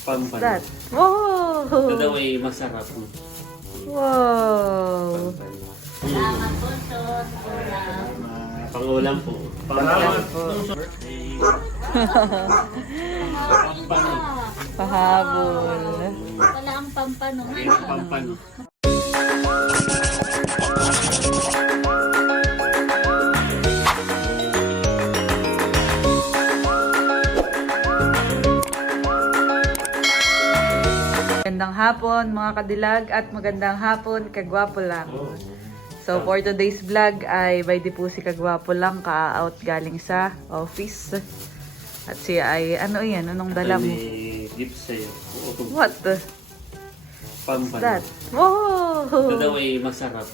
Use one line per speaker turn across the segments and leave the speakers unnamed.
Pampano.
That? Wow!
Ito daw ay masarap.
Wow!
Pampano.
Salamat po, Sos. Ulam.
Pangulam po.
Salamat po.
Pampano.
Pahabol.
Wala ang pampano.
Pampano.
Magandang hapon mga kadilag at magandang hapon kagwapo lang. So for today's vlog ay by di po si kagwapo lang ka-out galing sa office. At siya ay ano yan? Anong dala mo?
May gift sa'yo.
What?
Pampano.
That? Wow!
Ito daw ay masarap.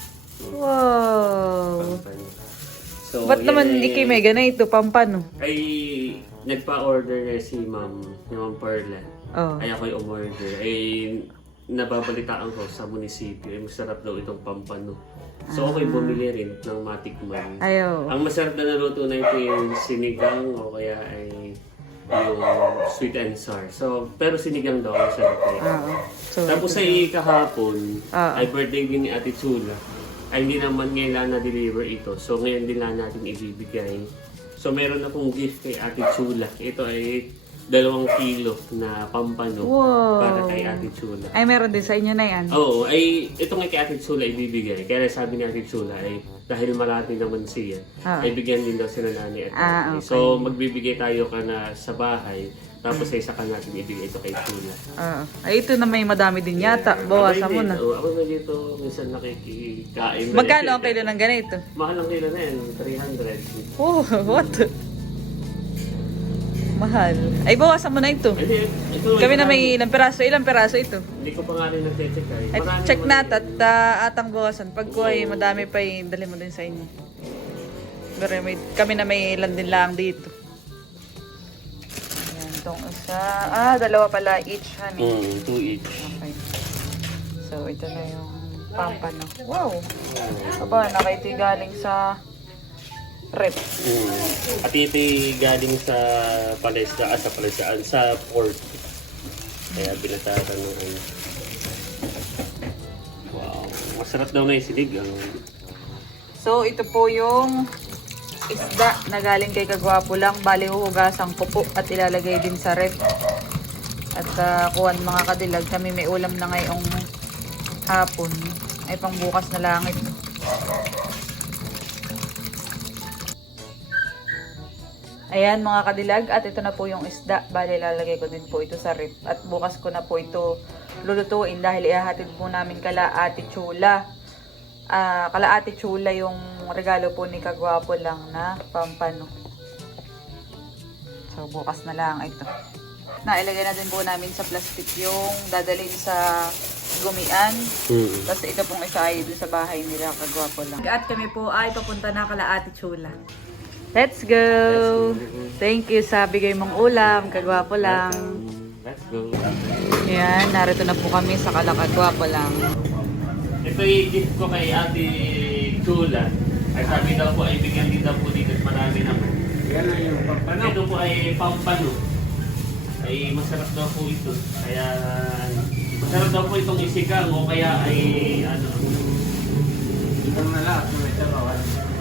Wow!
Pampano. So,
Ba't
yan
naman
ay-
iki may ganito? Pampano?
Ay, nagpa-order na si Ma'am Perla.
Oh.
Ay ako'y umorder. Ay, nababalitaan ko sa munisipyo. Ay, masarap daw itong pampano. So, ako'y bumili rin ng matikman.
Ayo.
Ang masarap na naluto na ito yung sinigang o kaya ay yung sweet and sour. So, pero sinigang daw ang sarap eh.
Oo. So,
Tapos ay kahapon,
Ah.
ay birthday din ni Ate Chula. Ay hindi naman ngayon lang na-deliver ito. So ngayon din lang natin ibibigay. So meron akong gift kay Ate Chula. Ito ay 2 kilo na pampano
Wow.
para kay Ate Chula.
ay meron din sa inyo na yan.
Oo, ay ito nga kay Ate Chula ibibigay. Kaya sabi ni Ate Chula ay dahil marami naman siya,
Ah.
ay bigyan din daw sila nanay at
Ah,
tatay.
okay.
So magbibigay tayo ka na sa bahay. Tapos ay saka natin ibigay ito kay Chula.
Oo. Ay ito na may madami din yata. Bawasan mo na.
Ako na dito, minsan nakikikain na.
Magkano ang kilo ng ganito?
Mahal ang kilo na yan, 300.
Oh, what? Mahal. Ay, bawasan mo na ito.
Hindi, ito
Kami na may ilang peraso. Ilang peraso ito?
Hindi ko pa nga rin nag-check ay.
Ay,
Marami
check
naman
natin at atang bawasan. Pag ko ay madami pa dali mo din sa inyo. Pero kami na may ilan din lang dito. Ayan, itong isa. Ah, 2 pala each, honey.
2 each.
Okay. So, ito na yung pampano. Wow! Aba, nakaiti galing sa rep.
At ito galing sa palesdaan, sa port. Kaya binatatan ng ano. Wow, masarap daw na yung sinigang.
So, ito po yung isda na galing kay Kagwapo lang. Bali, huhugasang ko po at ilalagay din sa rep. At kuwan mga kadilag, kami may ulam na ngayong hapon. Ay, pang bukas na lang ito. Ayan mga kadilag, at ito na po yung isda. Bali, lalagay ko din po ito sa rep. At bukas ko na po ito lulutuin dahil ihahatid po namin kala Ate Chula. Kala Ate Chula yung regalo po ni Kagwapo lang na pampano. So, bukas na lang ito. Nailagay na din po namin sa plastic yung dadalhin sa gumian. Tapos ito pong isa ay doon sa bahay nila Kagwapo lang. At kami po ay papunta na kala Ate Chula. Let's go! Thank you sa bigay mong ulam, Kagwapo lang.
Let's go.
Ayan, narito na po kami sa kala Kagwapo lang.
Ito yung gift ko kay Ate Chula. Ay sabi daw po ay bigyan din daw po dito at marami naman.
Yan na yung pampano.
Ito po ay pampano. Ay masarap daw po ito. Kaya masarap daw po itong isigang o kaya ay ano.
Itong na lahat yung may tabawan.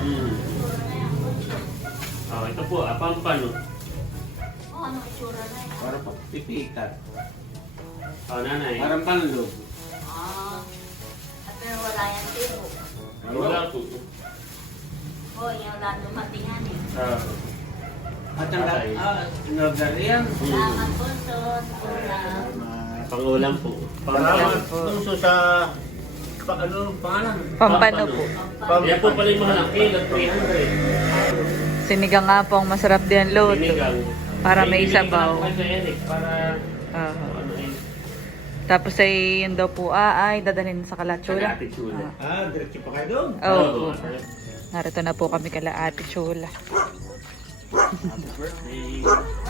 Oh, ito po, pampano.
Oh, ano itsura na yun?
Para pa pipikat.
Oh, nanay.
Parang panlog.
Ah. At pero wala yan tiro.
Wala po.
Oh, yung wala dumatingan eh.
At ang
Atay.
in-order yan.
Salamat po, Sos. Ulam.
Pangulam po.
Salamat puso sa ano pangalan?
Pampano po.
Yan po pala yung mahal ang kilo, 300.
Sinigang nga po ang masarap din ang luto.
Sinigang.
Para
Ay,
may
bibili ko
sabaw.
lang po kay Eric para ano eh.
Tapos ay yun daw po ay dadalhin sa Kalatsula.
Ate Chula.
Diretso pa kayo doon.
Oo. Narito na po kami kala Ate Chula.
Happy birthday.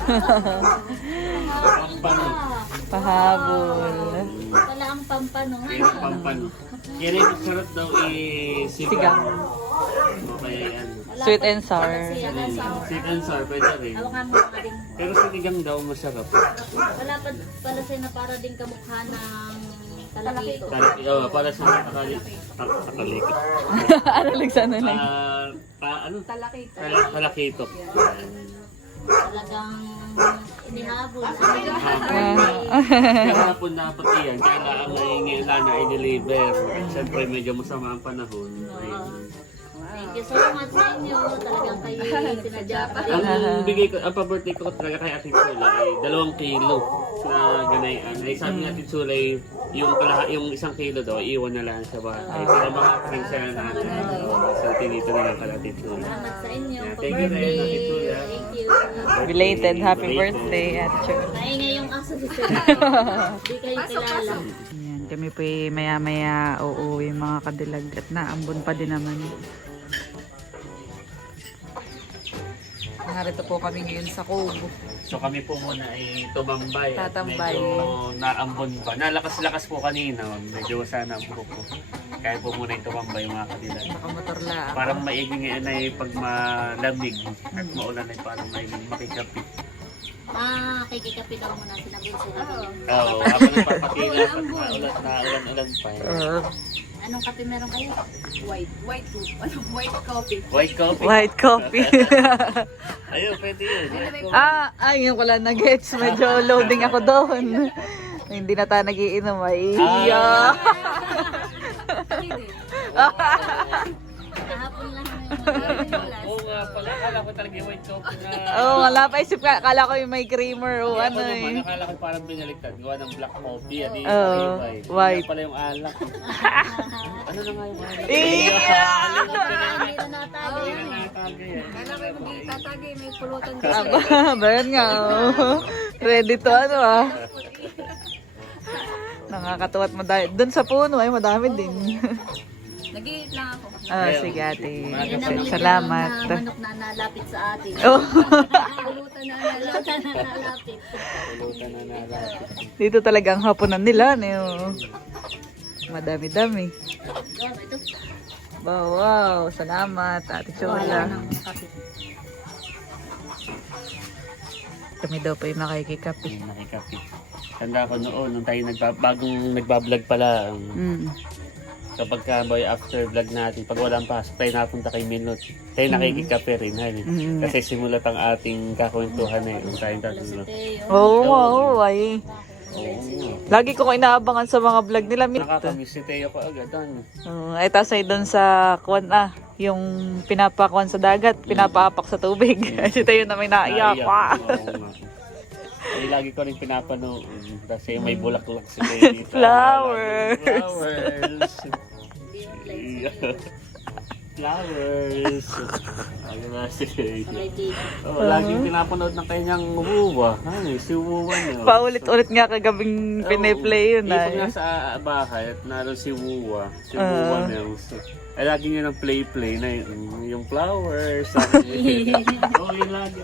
Pampano.
Pahabol.
Wala ang pampano.
Yung pampano. Yan ay masarap daw
Sigang.
O kaya yan.
Sweet and sour.
Sweet and sour, pwede rin.
Hawakan mo ka din.
Pero sinigang daw masarap.
Wala pa pala sa'yo na para din kamukha ng talakito.
Para sa mga takalik.
Ano lang sana lang?
Ano?
Talakito.
Talakito.
Talagang inihabol.
Kaya hapon dapat iyan, kailangan maingailan na i-deliver. Siyempre medyo masama ang panahon.
Thank you so much sa inyo. Talagang kayo sinadya pa rin.
Ang bigay ko, ang pa-birthday ko talaga kay Ate Chula ay 2 kilo na ganayan. Ay sabi nga Ate Chula ay yung 1 kilo daw, iwan na lang sa bahay. Pero mga prinsya na natin. So tinito na lang kay Ate Chula.
Salamat sa inyo.
Thank you rin, Ate Chula.
Thank you.
Related, happy birthday, Ate Chula.
Naingay yung aso dito. Hindi kayo kilala.
Ayan, kami po maya-maya uuwi mga kadilag at naambon pa din naman. Narito po kami ngayon sa Kubo.
So kami po muna ay tumambay. At
Tatambay.
medyo naambon pa. Nalakas-lakas po kanina. Medyo sana ang buhok ko. Kaya po muna yung tumambay mga kadilag.
Nakamotor lang.
Parang maiging ngayon ay pag malamig at maulan ay parang maiging makikapit.
Kikikapit ako muna sila bunso kami.
Oo, ako nagpapakilas at ulan pa.
Anong kape meron kayo?
White coffee.
White coffee.
Ayun, pwede yun.
Ayun wala na gets. Medyo loading ako doon. Hindi na tayo nagiinom ay.
Kahapon lang
Oo nga pala, akala ko talaga yung white coffee na...
Oo, wala pa isip ka. Akala ko yung may creamer o ano
Ako naman,
eh.
akala ko parang binaliktad. Gawa ng black coffee. Adi,
white.
Wala pala yung alak. Ano na nga yung alak?
Hindi na natagay.
Hindi na natagay eh.
Aba, bayan nga. Oh. Ready to ano ah. Nakakatuwa at madami. Doon sa puno ay madami din.
Nag-iit lang ako.
Sige ate.
Yan ang bili
Salamat.
ng manok na nalapit sa atin.
Oh.
Pulutan na nalapit.
Pulutan na nalapit.
Dito talagang hapunan nila. No? Madami-dami.
Ito.
Wow, salamat Ate Chula. Kami daw pa yung makikikape.
Nakikapit. Tanda ko noon, nung tayo bagong nagbablog pala. Kapag ka boy after vlog natin, pag walang pasok, tayo napunta kay Minot. Tayo nakikikape rin. Kasi simulat ang ating kakwentuhan eh. Kung tayong tatlo.
Oo, ay. Lagi ko inaabangan sa mga vlog nila.
Nakakamiss si Teo ko agad.
Ay tasay doon sa kuwan yung pinapakuan sa dagat, pinapaapak sa tubig. Kasi tayo na may naiyak.
Ay, lagi ko rin pinapanood. Kasi may bulaklak si Teo.
Flowers. Flowers. Ano na si
laging pinapanood ng kanyang wuwa. Si wuwa niya.
Paulit-ulit nga kagabing piniplay yun.
Pag nasa bahay at naroon si wuwa. Si wuwa Nels. Ay lagi niya ng play na yung flowers. Yun lagi.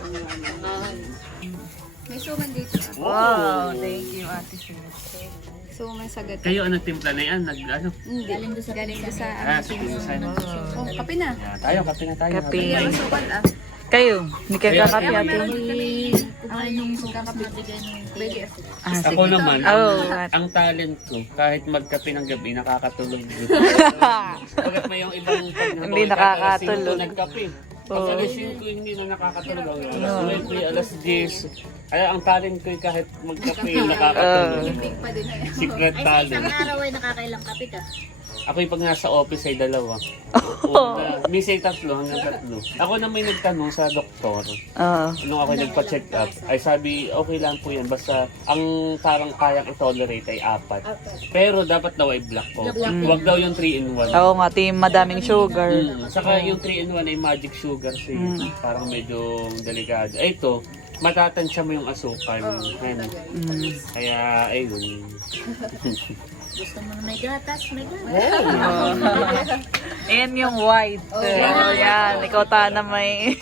May suman dito.
Wow, thank you Ate Sis.
Suman sa gata.
Kayo ang nagtimpla na yan? Ano?
Galing doon sa
Galing sa
Sa Pinsan.
Oh, kape na.
Kape na tayo.
Kape.
Kaya masukan ah.
Kayo, hindi kayo kakape
Kaya
Ate.
meron din kami.
Ay, nung sukas nabigay nung
Pwede.
Ako naman, ang talent ko, kahit magkape ng gabi, nakakatulog. Pagkat may yung ibang
Hindi nakakatulog.
Nagkape. Pag alas 5, hindi na nakakatulog. Alas 9, alas 10. Kaya ang talent ko kahit magkape, nakakatulog.
Pink pa din eh.
Secret
Ay, sa
talent.
isang araw ay nakakailang kape ka.
Ako yung pag nasa office ay 2. Minsan 3 hanggang 3. Ako na may nagtanong sa doktor. Nung ako nagpa-check up, ay sabi, okay lang po yan. Basta ang parang kayang i-tolerate ay 4. Pero dapat daw ay black coffee. Huwag daw yung 3-in-1.
Oo nga, team madaming sugar.
Saka yung 3-in-1 ay magic sugar. Parang medyo delikado. Ay ito, matatansya mo yung asukal. Kaya, ayun.
Gusto mo na may gatas, may gatas.
Ayan yung white. Yan, ikaw na may...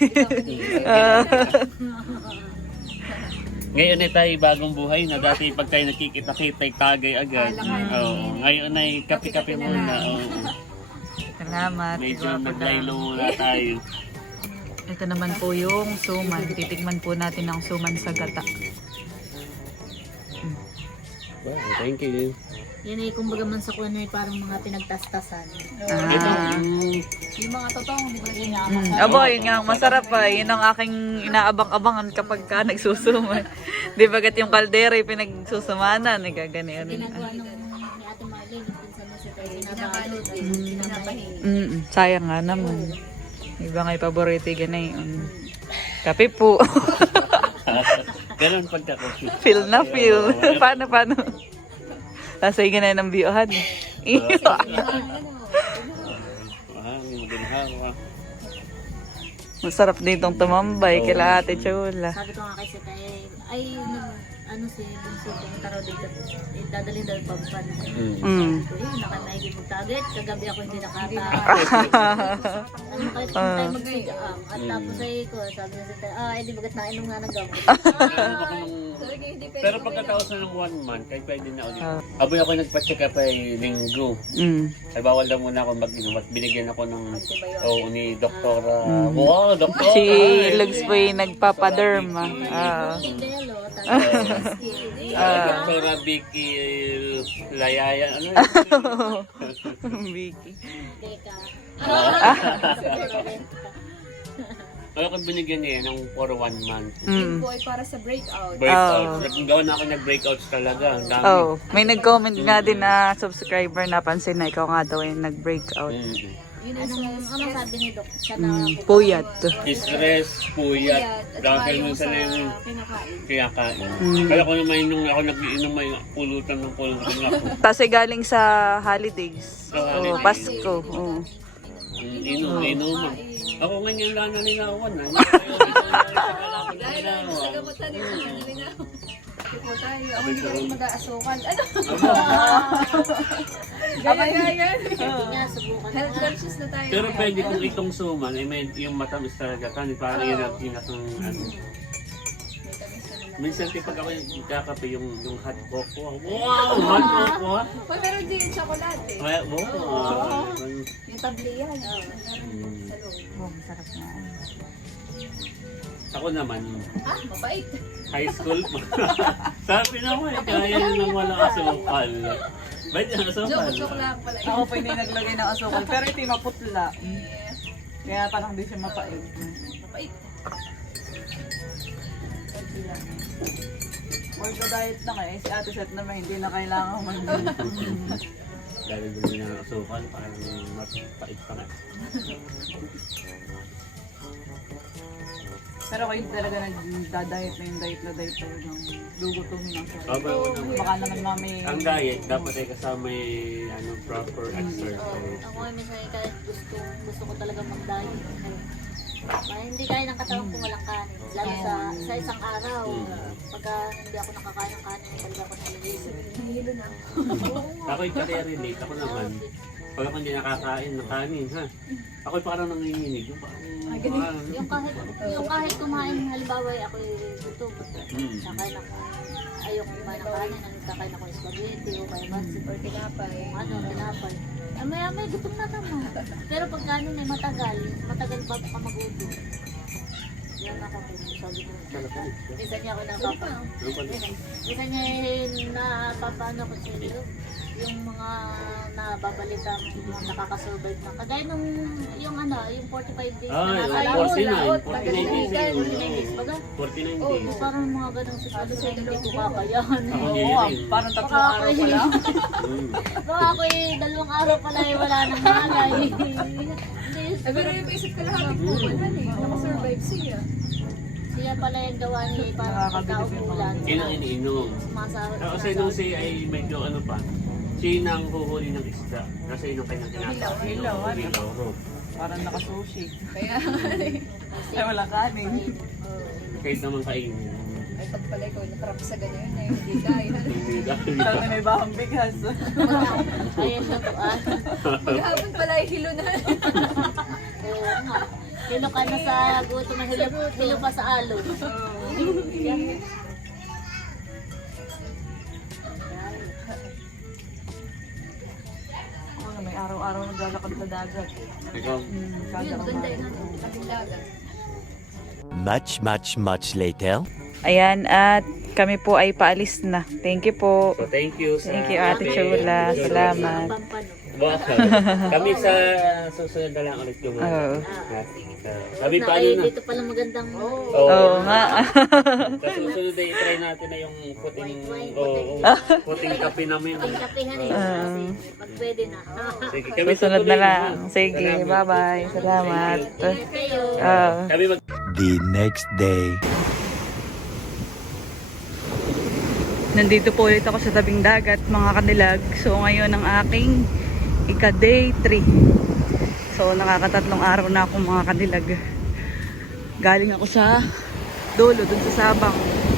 Ngayon ay tayo bagong buhay na dati pag tayo nakikita-kita ay tagay agad. Ngayon ay kape-kape muna.
Salamat.
Medyo naglaylo muna tayo.
Ito naman po yung suman. Titikman po natin ang suman sa gata.
Wow, thank you.
Yan ay kumbaga man sa kuno ay parang mga pinagtastasan.
Ito,
Yung mga totoong, di ba?
Yun nga,
Abo, yun nga, masarap pa. Yun ang aking inaabang-abangan kapag ka nagsusuman. Di bagat yung kaldera yung pinagsusumanan, nagagani.
ginagawa nung ni Ate Marlene, yung pinsan mo si Tayo, binabalot,
Pinapahingi.
Sayang nga naman. Iba nga'y paborito ganay. Kape po.
ganun pagka-coffee.
Feel na feel. Paano? Tasay ganay ng biohan. Masarap ditong tumambay kila Ate Chula.
Sabi ko nga kay si Tayo, ay, ano si Bunso, pumunta raw dito, dadalhin daw yung pampan. So yun, nakamaigit yung target, kagabi ako hindi nakata. Ano kayo kung tayo magsigaang. At tapos ay ko, sabi na si Tayo, hindi bagat nainom nga ng gamot.
Pero pagkataos na ng 1 month, ay pwede na ulit. Aboy ako nagpa-check up ay linggo. Ay bawal daw muna ako mag-inom at binigyan ako ng ni Dr. Wow, Dr.
Si Lugs po yung nagpapaderma.
Delo,
Dr. Vicky Layayan. Ano yun?
Vicky.
Teka.
Kaya ko binigyan niya ng for 1 month.
Yun po ay para sa breakout.
Breakout. Gawa na ako nag-breakouts talaga. Ang dami.
Oh, may nag-comment nga din na subscriber napansin na ikaw nga daw yung nag-breakout.
Yun ang
Anong sabi ni Doc? Siya na
Puyat.
Stress, puyat, dahil
yung
minsan
sa
na yung
kinakain.
kakain. Kaya ko naman nung ako nag-iinom may pulutan ako.
Kasi galing sa holidays. Oh, Pasko. Oh.
Inom. Ako ganyan lang nalinawan.
Dahil lang sa gamutan nito, nalinaw. Po tayo. Ako hindi ko mag-aasukan. Ano? Gaya-gaya.
niya, subukan
Health
na.
conscious na tayo.
Pero pwede kung itong suman, ay may yung matamis talaga. Kasi parang yun ang pinakang ano. Minsan pag ako yung kakape yung hot cocoa. Wow! Hot cocoa!
Hoy, meron din yung chocolate.
Wow!
Yung tablihan. Meron sa loob.
Oh, masarap na.
Ako naman,
Mabait.
high school pa. Sabi naman, kaya yun nang walang asukal. Ba't yung asukal?
Joke lang pala.
Ako pa hindi naglagay ng asukal, pero ito yung maputla. Kaya parang di siya mapait.
Mabait.
Or diet na kayo, si Ate Seth naman hindi na kailangan
Dahil din ng asukal, parang mapait pa nga.
Pero kayo talaga nagda-diet na yung diet talagang lugutumin ang sarili.
Aba,
Baka naman mami...
ang diet, dapat ay kasama yung proper exercise.
Ako ay minsan kahit gusto ko talaga mag-diet. Hindi kaya ng katawan kung walang kanin. Lalo sa isang araw. Pagka hindi ako nakakain ng kanin, talaga ako nalilisin.
Hilo na.
Ako yung relate ako naman. Pag ako hindi nakakain ng kanin, ha? Ako parang nanginginig.
Yung kahit kumain, halimbawa ako gutom. Kakain ako. Ayoko kumain ng kanin, kakain ako ng spaghetti o kaya matsit or tinapay. Tinapay. Maya-maya gutom na naman. Pero pag kanin ay matagal bago ka magutom. Yan nakapunto, sabi ko. Isa niya ako Isa niya napapaano ko sa iyo. Yung mga nababalita mga nakakasurvive na. Kagaya nung yung 45 days na nasa 49 days. Baga?
49
Oo,
days.
parang mga ganong sitwasyon na hindi ko kakayahan.
Ako
Oo,
din.
parang 3 araw pa lang.
Baka ako 2 araw pala wala nang malay.
Pero yung isip ko lahat po, wala eh. Nakasurvive siya.
Siya pala yung gawa ni parang pagkaupulan.
Yun ang iniinom. Kasi nung siya ay medyo ano pa, siya nang huhuli ng isda. Kasi yung kanyang kinakain. Hilaw.
Parang nakasushi.
Kaya,
Ay, wala kanin.
Kahit naman kainin.
ay pag pala ikaw natrap sa ganyan, ay hindi kaya.
Hindi dahil.
Sabi na ibahang bigas.
Ayun na to.
Maghapon pala ay hilo na.
Oo nga. Hilo ka na sa gutom, hilo pa sa alo.
Ako na may araw-araw naglalakad sa dagat.
Ikaw,
Kada
Yun, maganda
umaga.
yun. Tabing dagat.
Much later.
Ayan, at kami po ay paalis na. Thank you po.
So thank you sa...
Thank you, Ate Chula. Salamat.
Pampano.
Baka. Kami sa susunod na lang ulit yung
Oo.
Kami
Na,
paano
ay,
na?
dito pala magandang
Oo nga.
Sa susunod ay try natin na yung puting puting kape namin.
kapihan eh. Kasi pag pwede na.
Sige, kami
Susunod na
tutuloy,
lang.
ha?
Sige,
Salamat.
bye-bye. Salamat.
Ingat kayo.
Kami mag
The next day.
Nandito po ulit ako sa tabing dagat, mga kanilag. So ngayon ang aking ika-day 3. So nakakatatlong araw na ako, mga kanilag. Galing ako sa dulo, dun sa Sabang.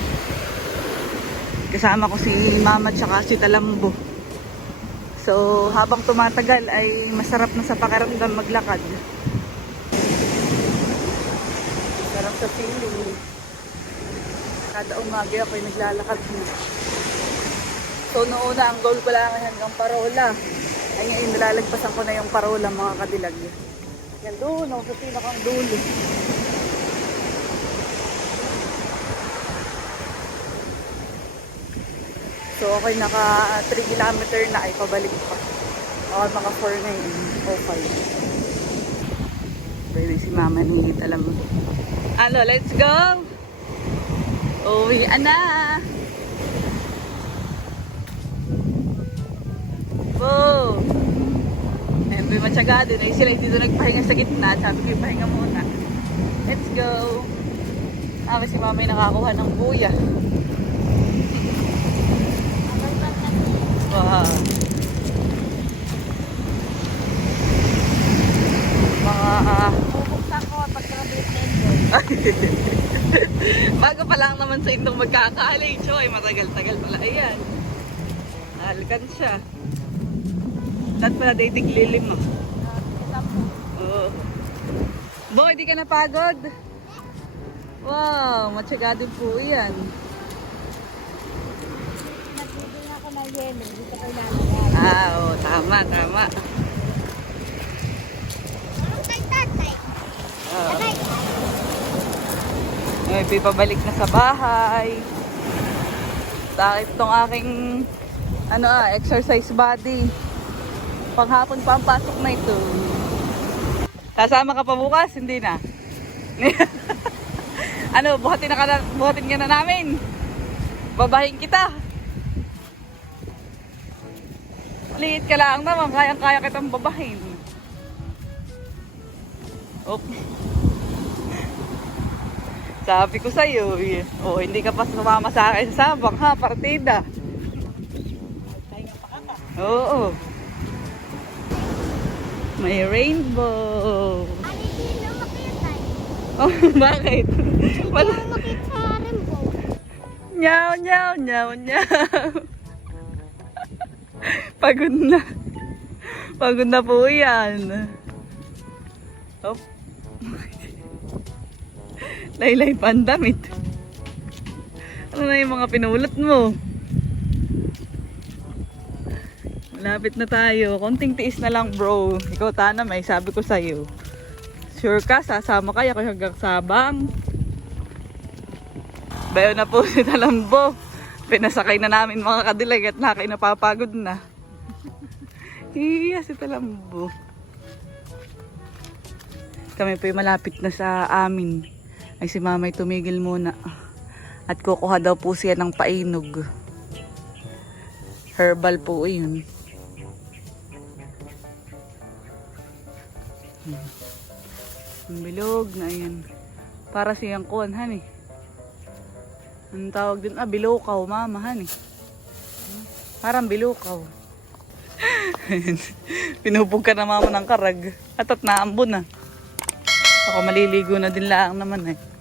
Kasama ko si Mama tsaka si Talambo. So habang tumatagal ay masarap na sa pakiramdam maglakad. Sarap sa feeling. Kada umaga ako'y naglalakad na. So noona ang goal ko lang hanggang Parola. Ay ngayon nilalagpasan ko na yung Parola, mga kadilag. Yan doon, ako sa pinakang dulo. So ako'y naka 3 kilometer na ay pabalik pa. Ako maka 4 ngayon o 5. Pwede si Mama ni alam mo. Ano, let's go! Uwi na! Wow! Ayun, may matyaga din. Ay sila dito nagpahinga sa gitna. Sabi ko, pahinga muna. Let's go! Ako si Mama ay nakakuha ng buya. Wow! Mga...
Bubuksan ko pag graduate na
Bago pa lang naman sa itong magkaka-college. Ay matagal-tagal pala. Ayan. Nahalikan siya. Lahat pala dating lilim mo. Oo. Boy, di ka napagod? Wow, matyaga din po yan.
Nagbibigay ako ng yelo. Dito ko ilalagay.
Oo, tama, tama. Oo. Ay, pabalik na sa bahay. Takip tong aking exercise body. Panghapon pa ang pasok na ito. Kasama ka pa bukas? Hindi na. Ano, buhatin ka na namin. Babahin kita. Liit ka lang naman, kayang-kaya kitang babahin. Okay. Sabi ko sa'yo, hindi ka pa sumama sa akin sa Sabang, ha, partida. Oo. May rainbow. Oh, bakit? Wala. Nyaw, nyaw, nyaw, nyaw. Pagod na. Pagod na po yan. Oh. Laylay pa ang damit. Ano na yung mga pinulot mo? Malapit na tayo. Konting tiis na lang, bro. Ikaw, Tana, may sabi ko sa'yo. Sure ka, sasama kayo hanggang Sabang. Bayo na po si Talambo. Pinasakay na namin mga kadilag at nakay napapagod na. Iya, si Talambo. Kami po malapit na sa amin. Ay si Mama ay tumigil muna. At kukuha daw po siya ng painog. Herbal po yun. Ang bilog na yan. Para siyang kuwan, hani. Ang tawag din, bilukaw, Mama, hani. Parang bilukaw. Pinupog ka na Mama ng karag. At naambo na. Ako maliligo na din lang naman eh.